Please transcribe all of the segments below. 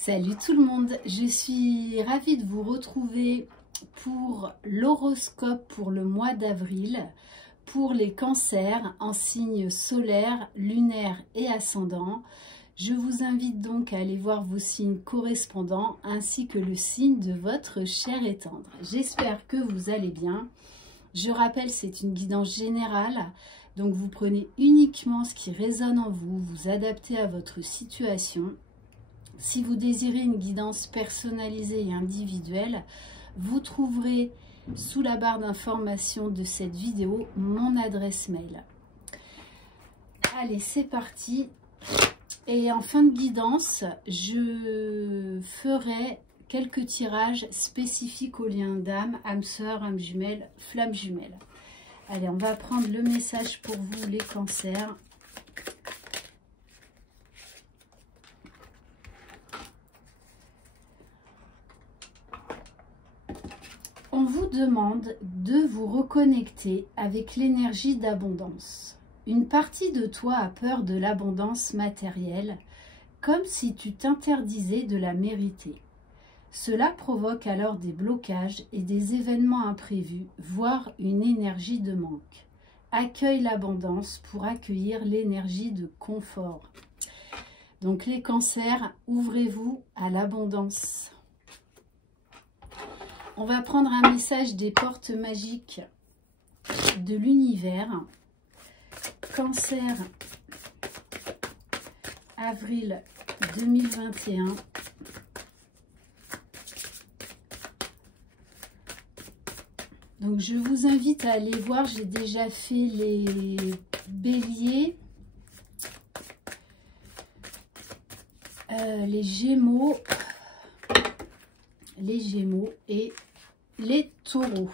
Salut tout le monde, je suis ravie de vous retrouver pour l'horoscope pour le mois d'avril pour les cancers en signes solaires, lunaires et ascendants. Je vous invite donc à aller voir vos signes correspondants ainsi que le signe de votre chair et tendre. J'espère que vous allez bien. Je rappelle, c'est une guidance générale, donc vous prenez uniquement ce qui résonne en vous, vous adaptez à votre situation. Si vous désirez une guidance personnalisée et individuelle, vous trouverez sous la barre d'information de cette vidéo mon adresse mail. Allez, c'est parti. Et en fin de guidance, je ferai quelques tirages spécifiques aux liens d'âme, âme sœur, âme jumelle, flamme jumelle. Allez, on va prendre le message pour vous, les cancers. On vous demande de vous reconnecter avec l'énergie d'abondance. Une partie de toi a peur de l'abondance matérielle, comme si tu t'interdisais de la mériter. Cela provoque alors des blocages et des événements imprévus, voire une énergie de manque. Accueille l'abondance pour accueillir l'énergie de confort. Donc les cancers, ouvrez-vous à l'abondance. On va prendre un message des portes magiques de l'univers. Cancer, avril 2021. Donc je vous invite à aller voir, j'ai déjà fait les béliers, les gémeaux et les taureaux.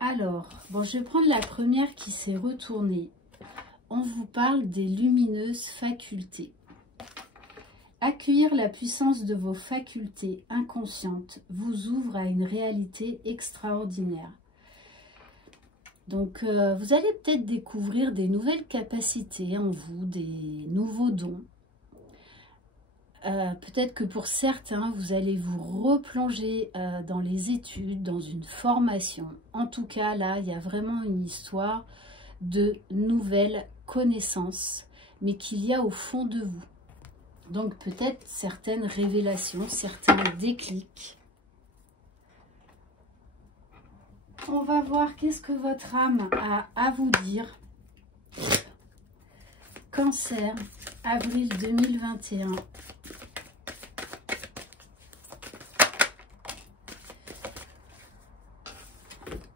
Alors, bon, je vais prendre la première qui s'est retournée. On vous parle des lumineuses facultés. Accueillir la puissance de vos facultés inconscientes vous ouvre à une réalité extraordinaire. Donc, vous allez peut-être découvrir des nouvelles capacités en vous, des nouveaux dons. Peut-être que pour certains, vous allez vous replonger dans les études, dans une formation. En tout cas, là, il y a vraiment une histoire de nouvelles connaissances, mais qu'il y a au fond de vous. Donc, peut-être certaines révélations, certains déclics. On va voir qu'est-ce que votre âme a à vous dire. Cancer, avril 2021.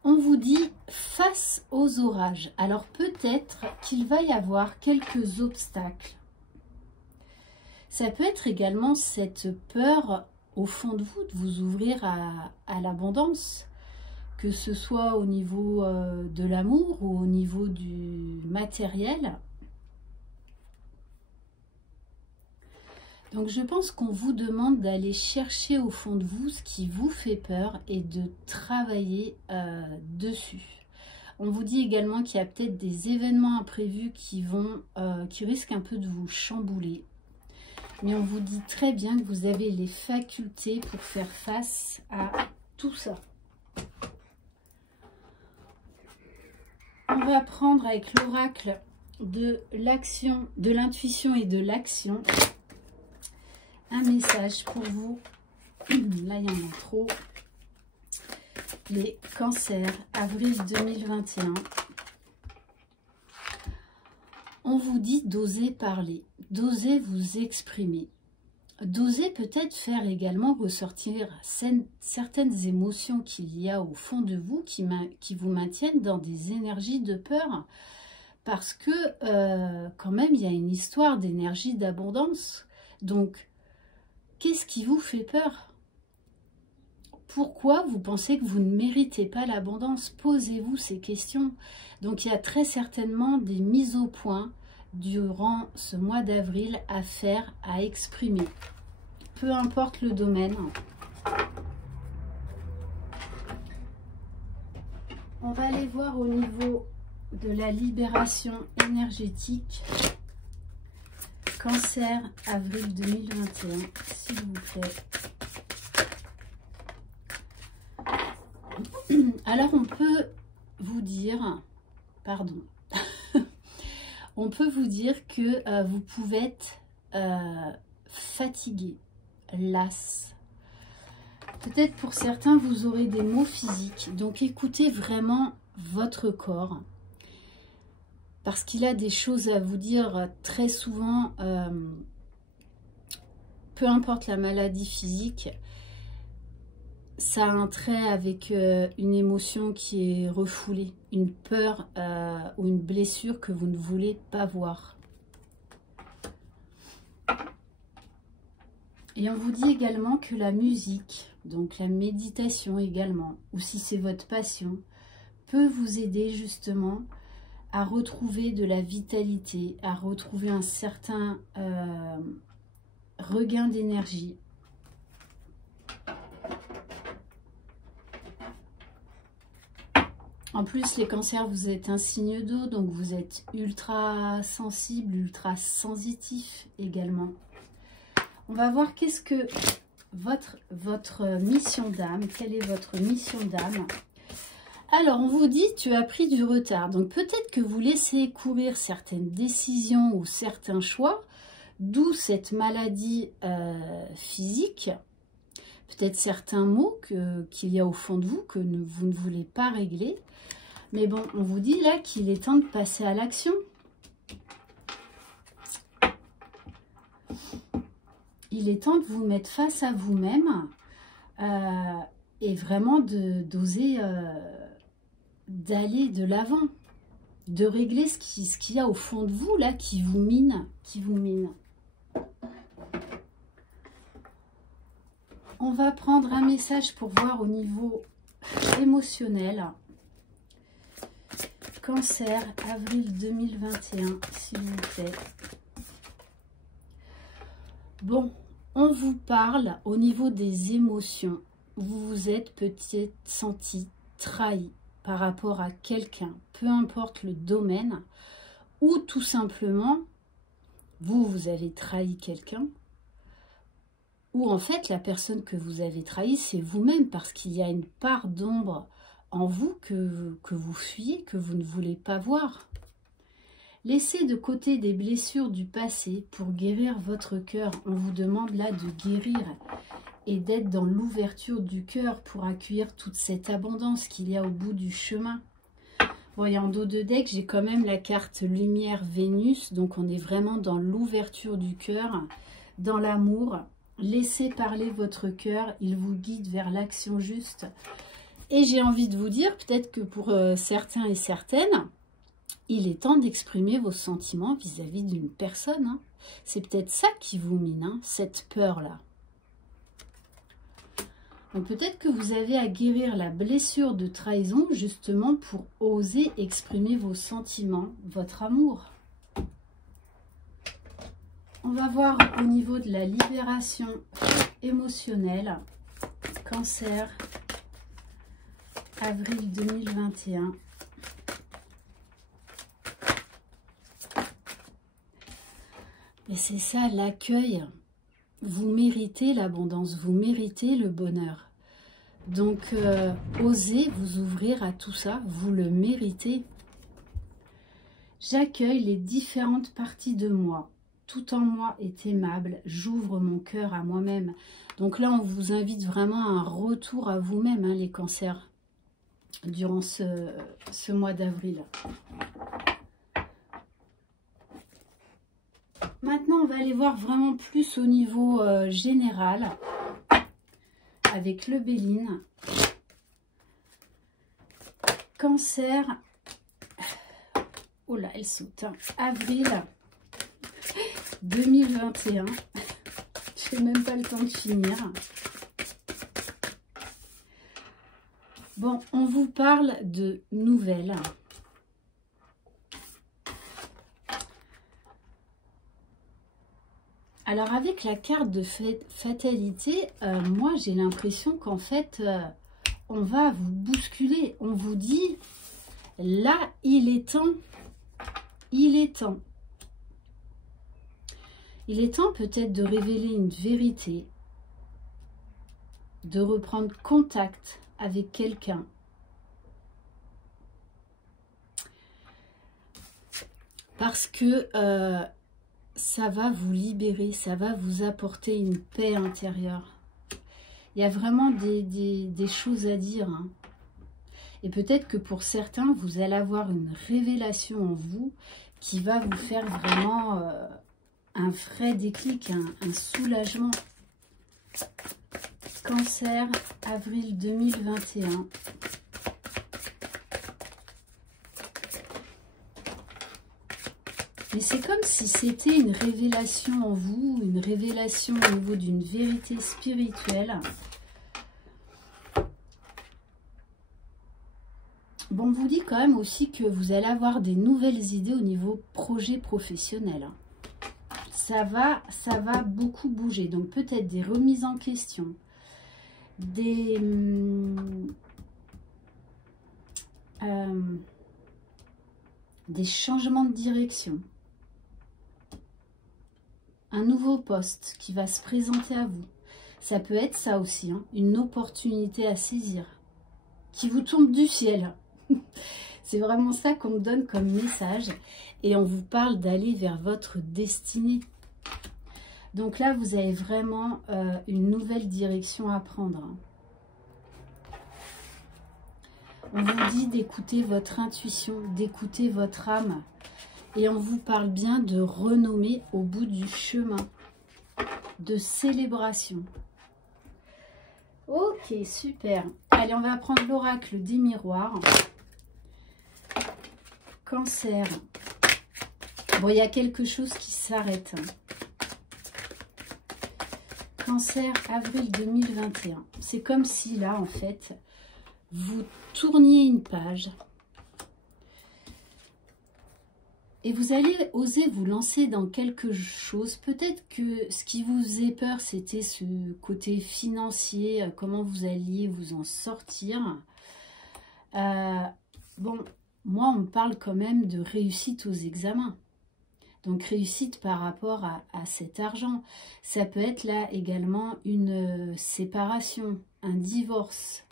On vous dit face aux orages. Alors peut-être qu'il va y avoir quelques obstacles. Ça peut être également cette peur au fond de vous de vous ouvrir à l'abondance. Que ce soit au niveau de l'amour ou au niveau du matériel. Donc je pense qu'on vous demande d'aller chercher au fond de vous ce qui vous fait peur et de travailler dessus. On vous dit également qu'il y a peut-être des événements imprévus qui risquent un peu de vous chambouler. Mais on vous dit très bien que vous avez les facultés pour faire face à tout ça. On va prendre avec l'oracle de l'action, de l'intuition et de l'action, un message pour vous. Là, il y en a trop. Les cancers, avril 2021. On vous dit d'oser parler, d'oser vous exprimer. D'oser peut-être faire également ressortir certaines émotions qu'il y a au fond de vous qui vous maintiennent dans des énergies de peur. Parce que quand même, il y a une histoire d'énergie d'abondance. Donc, qu'est-ce qui vous fait peur? Pourquoi vous pensez que vous ne méritez pas l'abondance? Posez-vous ces questions. Donc, il y a très certainement des mises au point durant ce mois d'avril à faire, à exprimer. Peu importe le domaine. On va aller voir au niveau de la libération énergétique. Cancer, avril 2021, s'il vous plaît. Alors, on peut vous dire, pardon, on peut vous dire que vous pouvez être fatigué, las. Peut-être pour certains, vous aurez des maux physiques. Donc, écoutez vraiment votre corps. Parce qu'il a des choses à vous dire très souvent, peu importe la maladie physique, ça a un trait avec une émotion qui est refoulée, une peur ou une blessure que vous ne voulez pas voir. Et on vous dit également que la musique, donc la méditation également, ou si c'est votre passion, peut vous aider justement à retrouver de la vitalité, à retrouver un certain regain d'énergie. En plus, les cancers, vous êtes un signe d'eau, donc vous êtes ultra sensible, ultra sensitif également. On va voir qu'est-ce que votre mission d'âme, quelle est votre mission d'âme. Alors, on vous dit, tu as pris du retard. Donc, peut-être que vous laissez courir certaines décisions ou certains choix, d'où cette maladie physique. Peut-être certains maux qu'il y a au fond de vous que vous ne voulez pas régler. Mais bon, on vous dit là qu'il est temps de passer à l'action. Il est temps de vous mettre face à vous-même et vraiment d'oser d'aller de l'avant, de régler ce qu'il y a au fond de vous là qui vous mine, On va prendre un message pour voir au niveau émotionnel. Cancer, avril 2021, s'il vous plaît. Bon, on vous parle au niveau des émotions. Vous vous êtes peut-être senti trahi par rapport à quelqu'un, peu importe le domaine, ou tout simplement, vous avez trahi quelqu'un, ou en fait, la personne que vous avez trahi, c'est vous-même, parce qu'il y a une part d'ombre en vous que vous fuyez, que vous ne voulez pas voir. Laissez de côté des blessures du passé pour guérir votre cœur. On vous demande là de guérir et d'être dans l'ouverture du cœur pour accueillir toute cette abondance qu'il y a au bout du chemin. Bon, et en dos de deck, j'ai quand même la carte Lumière Vénus, donc on est vraiment dans l'ouverture du cœur, dans l'amour. Laissez parler votre cœur, il vous guide vers l'action juste. Et j'ai envie de vous dire, peut-être que pour certains et certaines, il est temps d'exprimer vos sentiments vis-à-vis d'une personne. Hein. C'est peut-être ça qui vous mine, hein, cette peur-là. Donc peut-être que vous avez à guérir la blessure de trahison justement pour oser exprimer vos sentiments, votre amour. On va voir au niveau de la libération émotionnelle. Cancer, avril 2021. Et c'est ça, l'accueil. Vous méritez l'abondance, vous méritez le bonheur. Donc, osez vous ouvrir à tout ça, vous le méritez. J'accueille les différentes parties de moi. Tout en moi est aimable, j'ouvre mon cœur à moi-même. Donc là, on vous invite vraiment à un retour à vous-même, hein, les cancers, durant ce mois d'avril. Maintenant, on va aller voir vraiment plus au niveau général avec le Béline. Cancer, oh là, elle saute, hein. Avril 2021, je n'ai même pas le temps de finir. Bon, on vous parle de nouvelles. Alors avec la carte de fatalité, moi j'ai l'impression qu'en fait, on va vous bousculer. On vous dit, Là, il est temps. Il est temps. Il est temps peut-être de révéler une vérité, de reprendre contact avec quelqu'un. Parce que ça va vous libérer, ça va vous apporter une paix intérieure. Il y a vraiment des choses à dire. Hein. Et peut-être que pour certains, vous allez avoir une révélation en vous qui va vous faire vraiment un vrai déclic, un soulagement. Cancer, avril 2021. Mais c'est comme si c'était une révélation en vous, une révélation au niveau d'une vérité spirituelle. Bon, on vous dit quand même aussi que vous allez avoir des nouvelles idées au niveau projet professionnel. Ça va beaucoup bouger. Donc peut-être des remises en question, des changements de direction. Un nouveau poste qui va se présenter à vous. Ça peut être ça aussi, hein, une opportunité à saisir, qui vous tombe du ciel. C'est vraiment ça qu'on me donne comme message. Et on vous parle d'aller vers votre destinée. Donc là, vous avez vraiment une nouvelle direction à prendre. On vous dit d'écouter votre intuition, d'écouter votre âme. Et on vous parle bien de renommée au bout du chemin, de célébration. Ok, super. Allez, on va prendre l'oracle des miroirs. Cancer. Bon, il y a quelque chose qui s'arrête. Cancer, avril 2021. C'est comme si là, en fait, vous tourniez une page. Et vous allez oser vous lancer dans quelque chose. Peut-être que ce qui vous faisait peur, c'était ce côté financier, comment vous alliez vous en sortir. Bon, moi, on me parle quand même de réussite aux examens. Donc, réussite par rapport à cet argent. Ça peut être là également une séparation, un divorce.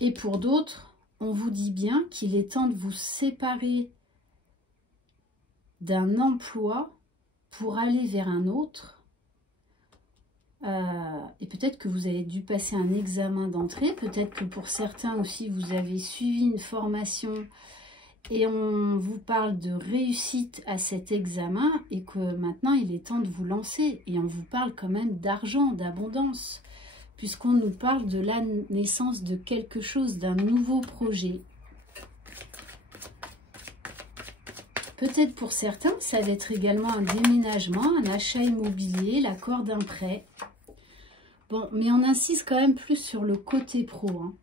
Et pour d'autres, on vous dit bien qu'il est temps de vous séparer d'un emploi pour aller vers un autre. Et peut-être que vous avez dû passer un examen d'entrée. Peut-être que pour certains aussi, vous avez suivi une formation et on vous parle de réussite à cet examen et que maintenant, il est temps de vous lancer. Et on vous parle quand même d'argent, d'abondance, puisqu'on nous parle de la naissance de quelque chose, d'un nouveau projet. Peut-être pour certains, ça va être également un déménagement, un achat immobilier, l'accord d'un prêt. Bon, mais on insiste quand même plus sur le côté pro. Hein.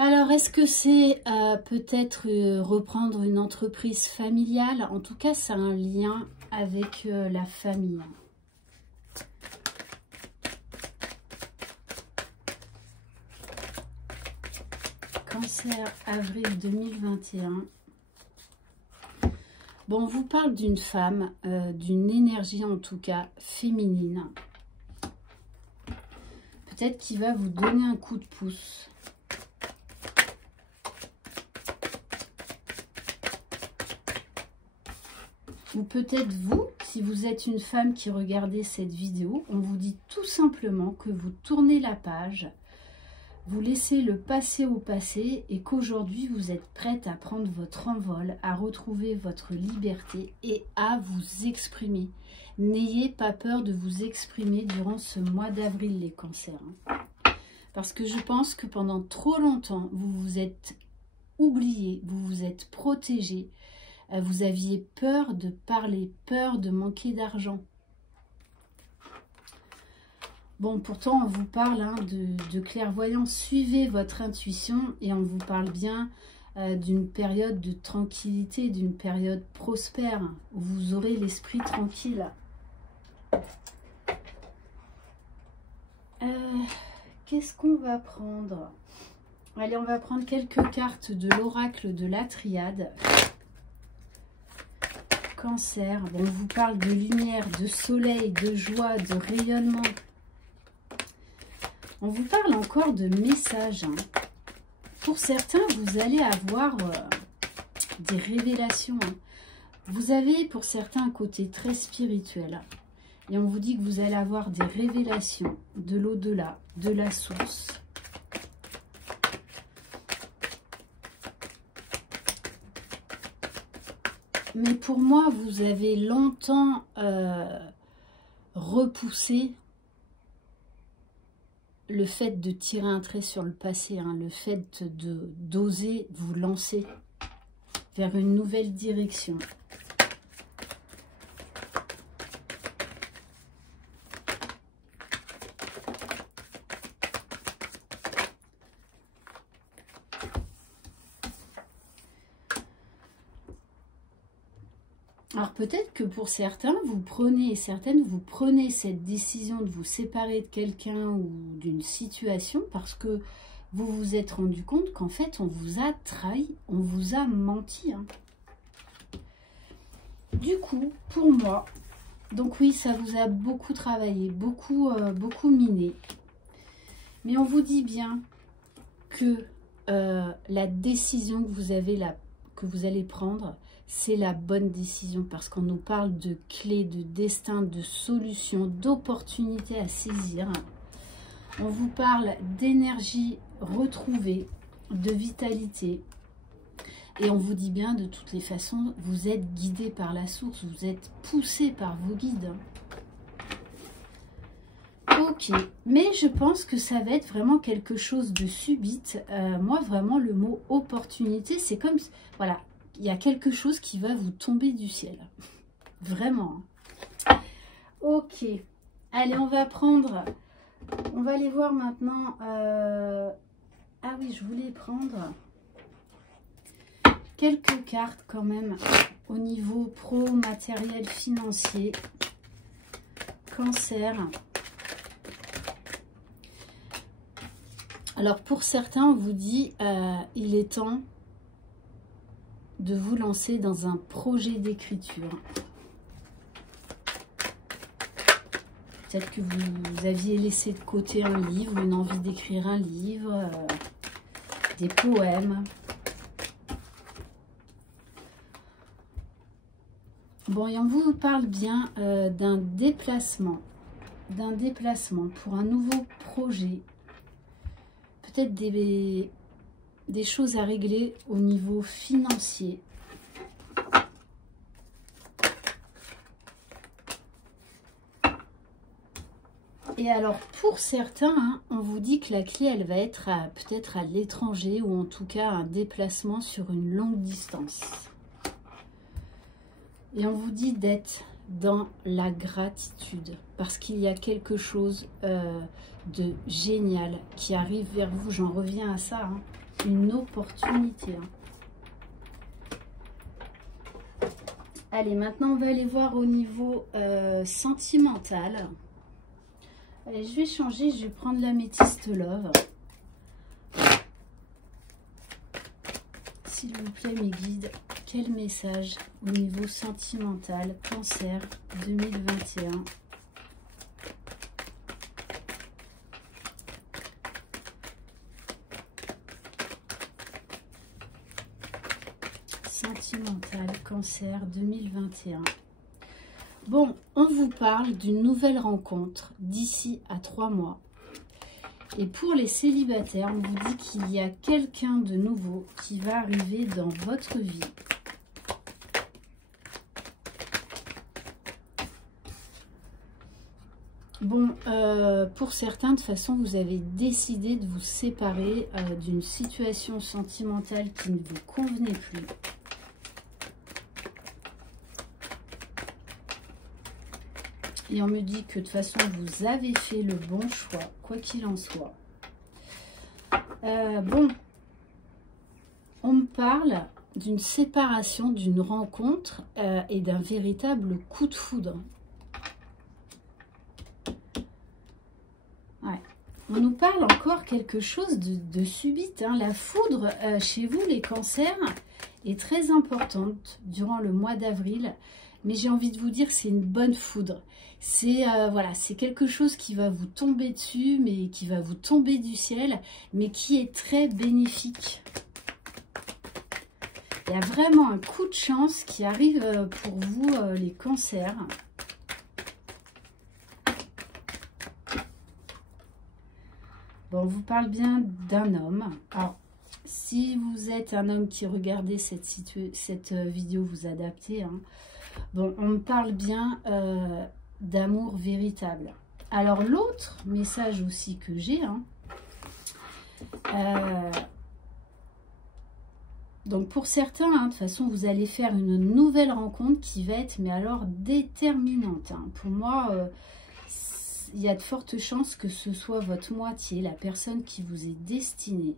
Alors, est-ce que c'est peut-être reprendre une entreprise familiale? En tout cas, ça a un lien avec la famille. Cancer, avril 2021. Bon, on vous parle d'une femme, d'une énergie en tout cas féminine. Peut-être qui va vous donner un coup de pouce. Ou peut-être vous, si vous êtes une femme qui regardez cette vidéo, on vous dit tout simplement que vous tournez la page, vous laissez le passé au passé et qu'aujourd'hui vous êtes prête à prendre votre envol, à retrouver votre liberté et à vous exprimer. N'ayez pas peur de vous exprimer durant ce mois d'avril, les cancers. Parce que je pense que pendant trop longtemps, vous vous êtes oubliés, vous vous êtes protégés. Vous aviez peur de parler, peur de manquer d'argent. Bon, pourtant, on vous parle de clairvoyance. Suivez votre intuition et on vous parle bien d'une période de tranquillité, d'une période prospère, où vous aurez l'esprit tranquille. Qu'est-ce qu'on va prendre? Allez, on va prendre quelques cartes de l'oracle de la triade. Cancer, bon, on vous parle de lumière, de soleil, de joie, de rayonnement. On vous parle encore de messages. Hein. Pour certains, vous allez avoir des révélations. Hein. Vous avez pour certains un côté très spirituel. Et on vous dit que vous allez avoir des révélations de l'au-delà, de la source. Mais pour moi, vous avez longtemps repoussé le fait de tirer un trait sur le passé, hein, le fait d'oser vous lancer vers une nouvelle direction. Alors peut-être que pour certains, vous prenez cette décision de vous séparer de quelqu'un ou d'une situation parce que vous vous êtes rendu compte qu'en fait on vous a trahi, on vous a menti. Hein. Du coup, pour moi, donc oui, ça vous a beaucoup travaillé, beaucoup miné. Mais on vous dit bien que la décision que vous allez prendre, c'est la bonne décision parce qu'on nous parle de clés, de destin, de solutions, d'opportunités à saisir. On vous parle d'énergie retrouvée, de vitalité. Et on vous dit bien, de toutes les façons, vous êtes guidé par la source, vous êtes poussé par vos guides. Ok, mais je pense que ça va être vraiment quelque chose de subite. Moi, vraiment, le mot opportunité, c'est comme... Voilà. Il y a quelque chose qui va vous tomber du ciel. Vraiment. Ok. Allez, on va prendre... On va aller voir maintenant... Ah oui, je voulais prendre quelques cartes quand même au niveau pro, matériel, financier. Cancer. Alors, pour certains, on vous dit il est temps de vous lancer dans un projet d'écriture. Peut-être que vous aviez laissé de côté un livre, une envie d'écrire un livre, des poèmes. Bon, et on vous parle bien d'un déplacement pour un nouveau projet. Peut-être des choses à régler au niveau financier. Et alors, pour certains, hein, on vous dit que la clé, elle va être peut-être à l'étranger ou en tout cas un déplacement sur une longue distance. Et on vous dit d'être dans la gratitude parce qu'il y a quelque chose de génial qui arrive vers vous. J'en reviens à ça, hein. Une opportunité. Hein. Allez, maintenant on va aller voir au niveau sentimental. Allez, je vais changer, je vais prendre l'améthyste Love. S'il vous plaît, mes guides, quel message au niveau sentimental, Cancer 2021 ? Sentimental, Cancer 2021. Bon, on vous parle d'une nouvelle rencontre d'ici à 3 mois. Et pour les célibataires, on vous dit qu'il y a quelqu'un de nouveau qui va arriver dans votre vie. Bon, pour certains, de toute façon, vous avez décidé de vous séparer d'une situation sentimentale qui ne vous convenait plus. Et on me dit que de toute façon, vous avez fait le bon choix, quoi qu'il en soit. Bon, On me parle d'une séparation, d'une rencontre et d'un véritable coup de foudre. Ouais. On nous parle encore quelque chose de subite. Hein. La foudre, chez vous, les cancers, est très importante durant le mois d'avril. Mais j'ai envie de vous dire, c'est une bonne foudre. C'est voilà, c'est quelque chose qui va vous tomber dessus, mais qui va vous tomber du ciel, mais qui est très bénéfique. Il y a vraiment un coup de chance qui arrive pour vous, les cancers. Bon, on vous parle bien d'un homme. Alors, si vous êtes un homme qui regardez cette vidéo, vous adaptez. Hein. Bon, on me parle bien d'amour véritable. Alors, l'autre message aussi que j'ai, hein, donc pour certains, hein, de toute façon, vous allez faire une nouvelle rencontre qui va être, mais alors, déterminante. Hein. Pour moi, il y a de fortes chances que ce soit votre moitié, la personne qui vous est destinée.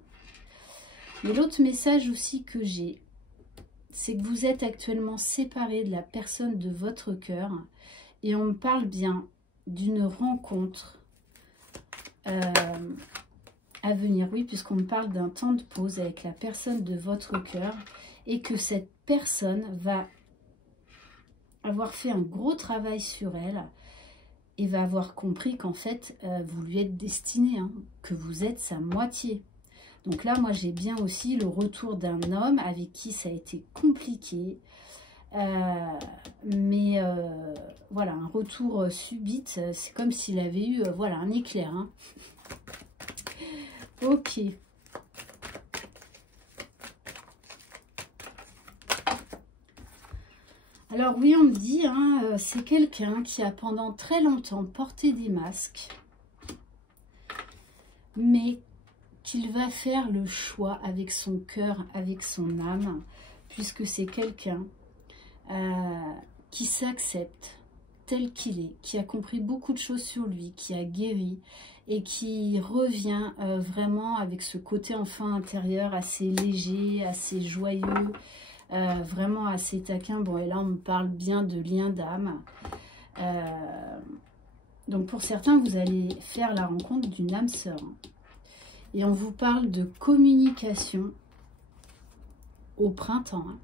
Mais l'autre message aussi que j'ai, c'est que vous êtes actuellement séparés de la personne de votre cœur. Et on me parle bien d'une rencontre à venir, oui, puisqu'on me parle d'un temps de pause avec la personne de votre cœur et que cette personne va avoir fait un gros travail sur elle et va avoir compris qu'en fait, vous lui êtes destiné, hein, que vous êtes sa moitié. Donc là, moi, j'ai bien aussi le retour d'un homme avec qui ça a été compliqué, mais voilà, un retour subite, c'est comme s'il avait eu, voilà, un éclair, hein. Ok. Alors oui, on me dit, hein, c'est quelqu'un qui a pendant très longtemps porté des masques, mais qu'il va faire le choix avec son cœur, avec son âme, puisque c'est quelqu'un qui s'accepte tel qu'il est, qui a compris beaucoup de choses sur lui, qui a guéri et qui revient vraiment avec ce côté enfant intérieur assez léger, assez joyeux, vraiment assez taquin. Bon, et là, on me parle bien de lien d'âme. Donc, pour certains, vous allez faire la rencontre d'une âme sœur. Et on vous parle de communication au printemps. Hein.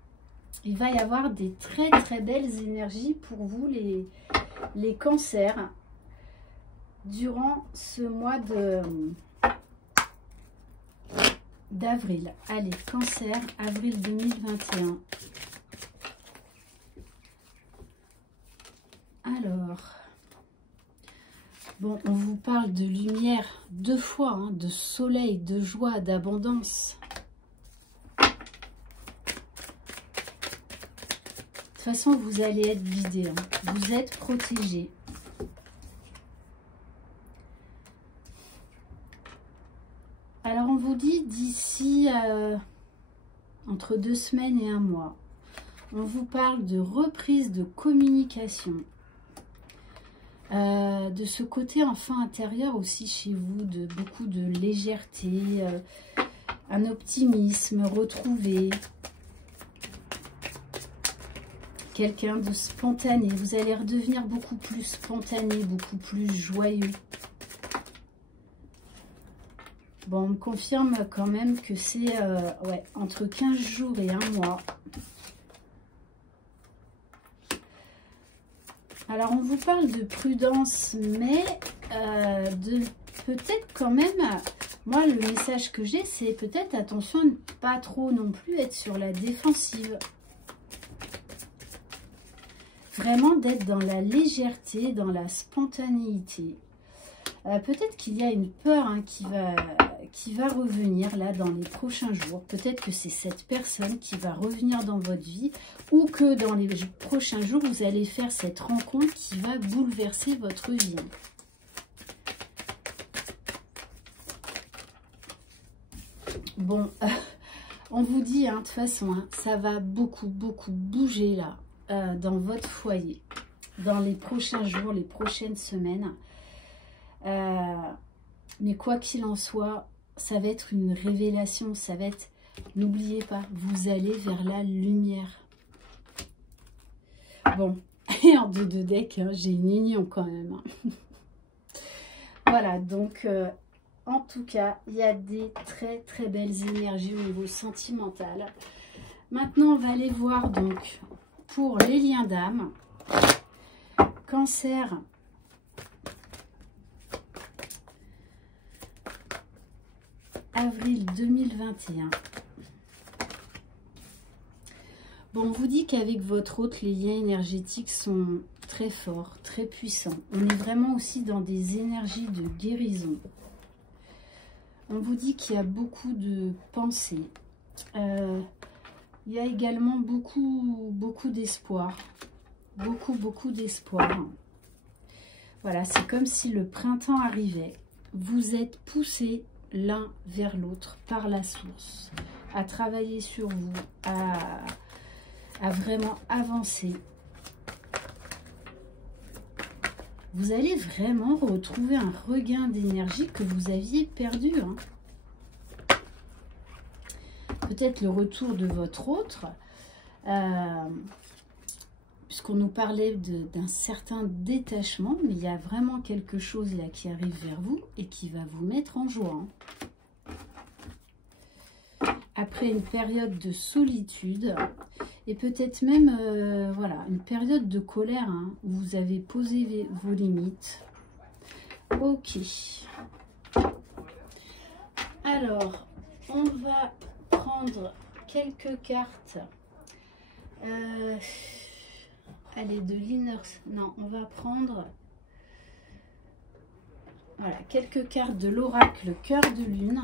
Il va y avoir des très, très belles énergies pour vous, les cancers, durant ce mois d'avril. Allez, cancer, avril 2021. Alors, bon, on vous parle de lumière 2 fois, hein, de soleil, de joie, d'abondance. De toute façon, vous allez être guidé, hein, vous êtes protégé. Alors, on vous dit d'ici entre 2 semaines et 1 mois, on vous parle de reprise de communication, de ce côté enfant intérieur aussi chez vous, de beaucoup de légèreté, un optimisme retrouvé, quelqu'un de spontané. Vous allez redevenir beaucoup plus spontané, beaucoup plus joyeux. Bon, on me confirme quand même que c'est ouais, entre 15 jours et 1 mois. Alors, on vous parle de prudence, mais de peut-être quand même... Moi, le message que j'ai, c'est peut-être attention à ne pas trop non plus être sur la défensive. Vraiment d'être dans la légèreté, dans la spontanéité. Peut-être qu'il y a une peur, hein, qui va revenir là dans les prochains jours. Peut-être que c'est cette personne qui va revenir dans votre vie ou que dans les prochains jours, vous allez faire cette rencontre qui va bouleverser votre vie. Bon, on vous dit, hein, de toute façon, hein, ça va beaucoup bouger là dans votre foyer, dans les prochains jours, les prochaines semaines. Mais quoi qu'il en soit, ça va être une révélation, ça va être N'oubliez pas, vous allez vers la lumière. Bon, et en 2 de deck, hein, j'ai une union quand même. Hein. Voilà, donc en tout cas, il y a des très très belles énergies au niveau sentimental. Maintenant, on va aller voir donc pour les liens d'âme. Cancer. Avril 2021. Bon, on vous dit qu'avec votre hôte, les liens énergétiques sont très forts, très puissants. On est vraiment aussi dans des énergies de guérison. On vous dit qu'il y a beaucoup de pensées. Il y a également beaucoup d'espoir. Beaucoup d'espoir. Voilà, c'est comme si le printemps arrivait. Vous êtes poussés l'un vers l'autre par la source, à travailler sur vous, à vraiment avancer. Vous allez vraiment retrouver un regain d'énergie que vous aviez perdu. Hein. Peut-être le retour de votre autre, puisqu'on nous parlait d'un certain détachement, mais il y a vraiment quelque chose là qui arrive vers vous et qui va vous mettre en joie. Hein. Après une période de solitude et peut-être même voilà, une période de colère hein, où vous avez posé vos limites. Ok. Alors, on va prendre quelques cartes. Allez, de l'inner... Non, on va prendre... Voilà, quelques cartes de l'oracle Cœur de Lune.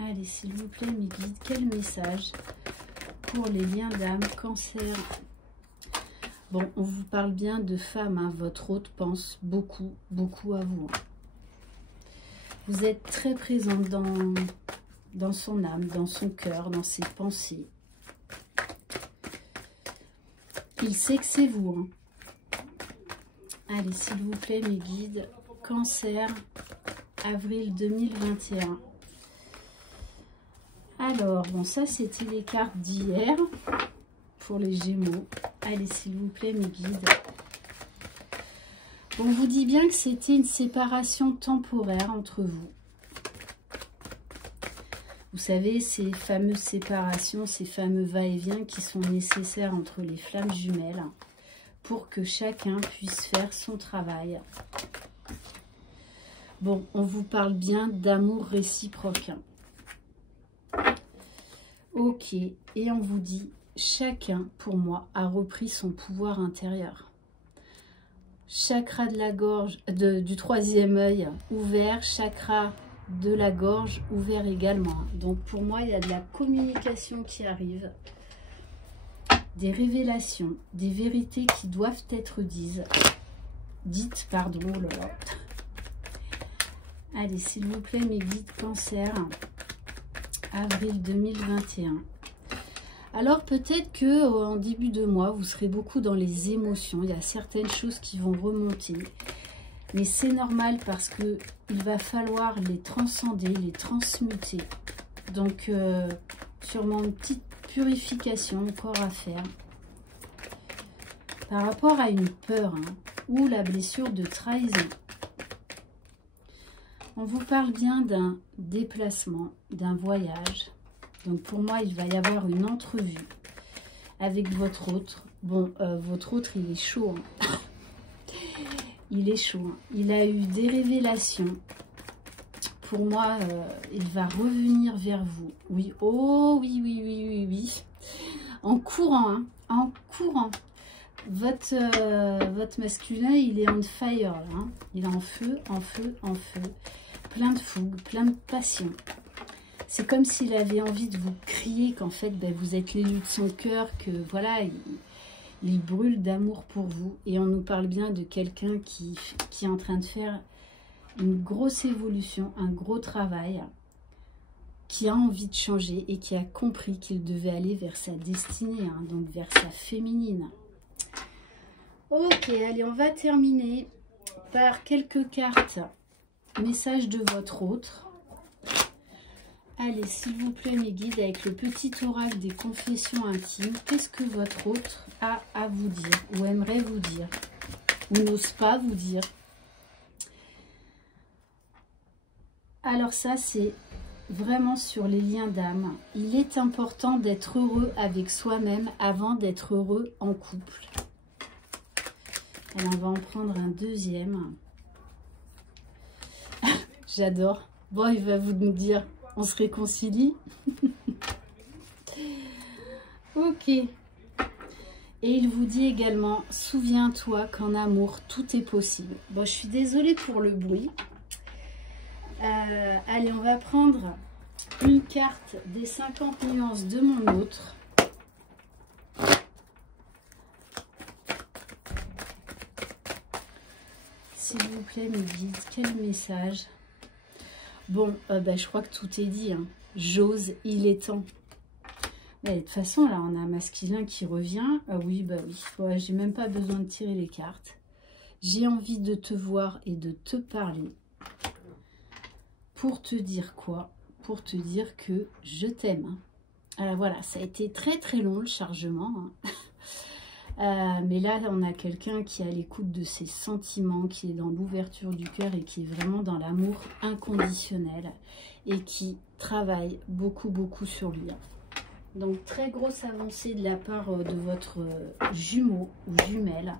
Allez, s'il vous plaît, mes guides, quel message pour les liens d'âme, Cancer. Bon, on vous parle bien de femme, hein. Votre hôte pense beaucoup à vous. Vous êtes très présente dans son âme, dans son cœur, dans ses pensées. Il sait que c'est vous. Hein. Allez, s'il vous plaît, mes guides, Cancer, avril 2021. Alors, bon, ça, c'était les cartes d'hier pour les Gémeaux. Allez, s'il vous plaît, mes guides. Bon, on vous dit bien que c'était une séparation temporaire entre vous. Vous savez, ces fameuses séparations, ces fameux va-et-vient qui sont nécessaires entre les flammes jumelles pour que chacun puisse faire son travail. Bon, on vous parle bien d'amour réciproque. Ok, et on vous dit, chacun, pour moi, a repris son pouvoir intérieur. Chakra de la gorge, du troisième œil ouvert, chakra de la gorge ouvert également. Donc pour moi, il y a de la communication qui arrive, des révélations, des vérités qui doivent être dites, pardon, oh là là. Allez, s'il vous plaît, mes guides Cancer, avril 2021. Alors peut-être que en début de mois, vous serez beaucoup dans les émotions. Il y a certaines choses qui vont remonter. Mais c'est normal parce que il va falloir les transcender, les transmuter. Donc sûrement une petite purification encore à faire. Par rapport à une peur hein, ou la blessure de trahison. On vous parle bien d'un déplacement, d'un voyage. Donc pour moi, il va y avoir une entrevue avec votre autre. Bon, votre autre, il est chaud. Hein. Il est chaud. Hein. Il a eu des révélations. Pour moi, il va revenir vers vous. Oui, oh oui. En courant, hein. En courant. Votre masculin, il est on fire. Là, hein. Il est en feu. Plein de fougue, plein de passion. C'est comme s'il avait envie de vous crier qu'en fait, ben, vous êtes l'élu de son cœur, que voilà, il brûle d'amour pour vous. Et on nous parle bien de quelqu'un qui est en train de faire une grosse évolution, un gros travail, qui a envie de changer et qui a compris qu'il devait aller vers sa destinée, hein, donc vers sa féminine. Ok, allez, on va terminer par quelques cartes. Message de votre autre. Allez, s'il vous plaît, mes guides, avec le petit oracle des confessions intimes, qu'est-ce que votre autre a à vous dire ou aimerait vous dire ou n'ose pas vous dire? Alors ça, c'est vraiment sur les liens d'âme. Il est important d'être heureux avec soi-même avant d'être heureux en couple. Alors, on va en prendre un deuxième. J'adore. Bon, il va vous nous dire, on se réconcilie. Ok. Et il vous dit également, souviens-toi qu'en amour, tout est possible. Bon, je suis désolée pour le bruit. Allez, on va prendre une carte des 50 nuances de mon autre. S'il vous plaît, mes guides, quel message? Bon, je crois que tout est dit. Hein. J'ose, il est temps. Mais de toute façon, là, on a un masculin qui revient. Ah oui, bah oui. Ouais, j'ai même pas besoin de tirer les cartes. J'ai envie de te voir et de te parler. Pour te dire quoi? Pour te dire que je t'aime. Voilà, ça a été très très long le chargement. Hein. Mais là, on a quelqu'un qui est à l'écoute de ses sentiments, qui est dans l'ouverture du cœur et qui est vraiment dans l'amour inconditionnel et qui travaille beaucoup sur lui. Donc, très grosse avancée de la part de votre jumeau ou jumelle.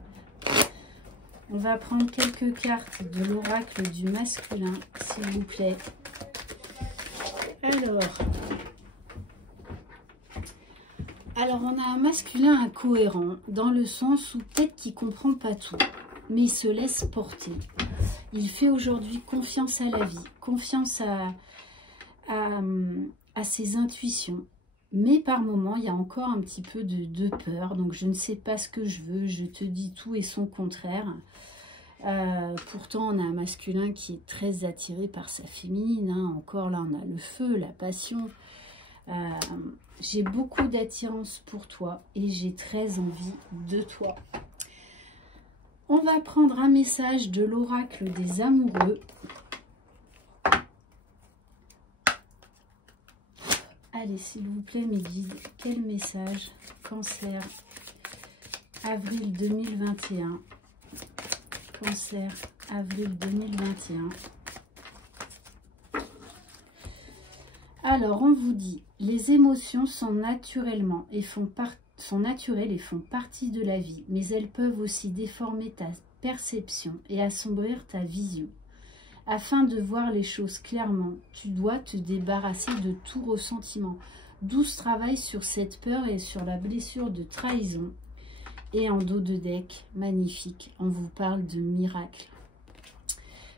On va prendre quelques cartes de l'oracle du masculin, s'il vous plaît. Alors, on a un masculin incohérent, dans le sens où peut-être qu'il ne comprend pas tout, mais il se laisse porter. Il fait aujourd'hui confiance à la vie, confiance à ses intuitions. Mais par moments, il y a encore un petit peu de peur. Donc, je ne sais pas ce que je veux. Je te dis tout et son contraire. Pourtant, on a un masculin qui est très attiré par sa féminine. Hein. Encore là, on a le feu, la passion. J'ai beaucoup d'attirance pour toi et j'ai très envie de toi. On va prendre un message de l'oracle des amoureux. Allez, s'il vous plaît, mes guides, quel message? Cancer, avril 2021. Cancer, avril 2021. Alors, on vous dit, les émotions sont naturelles et font partie de la vie, mais elles peuvent aussi déformer ta perception et assombrir ta vision. Afin de voir les choses clairement, tu dois te débarrasser de tout ressentiment. 12 travaille sur cette peur et sur la blessure de trahison. Et en dos de deck, magnifique, on vous parle de miracle.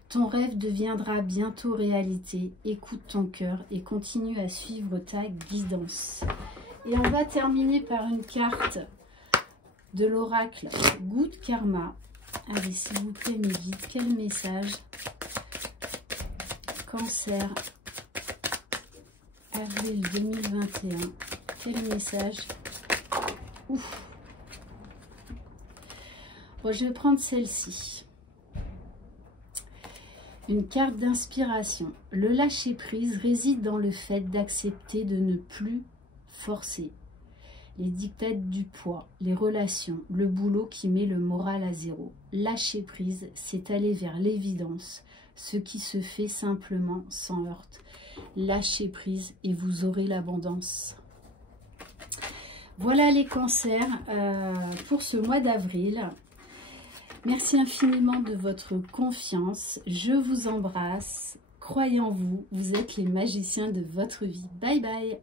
Ton rêve deviendra bientôt réalité. Écoute ton cœur et continue à suivre ta guidance. Et on va terminer par une carte de l'oracle Good Karma. Allez, s'il vous plaît, mes guides, quel message? Cancer, avril 2021. Quel message? Ouf. Bon, je vais prendre celle-ci. Une carte d'inspiration. Le lâcher-prise réside dans le fait d'accepter de ne plus forcer. Les dictats du poids, les relations, le boulot qui met le moral à zéro. Lâcher-prise, c'est aller vers l'évidence, ce qui se fait simplement sans heurte. Lâchez prise et vous aurez l'abondance. Voilà les cancers pour ce mois d'avril. Merci infiniment de votre confiance. Je vous embrasse. Croyez en vous. Vous êtes les magiciens de votre vie. Bye bye.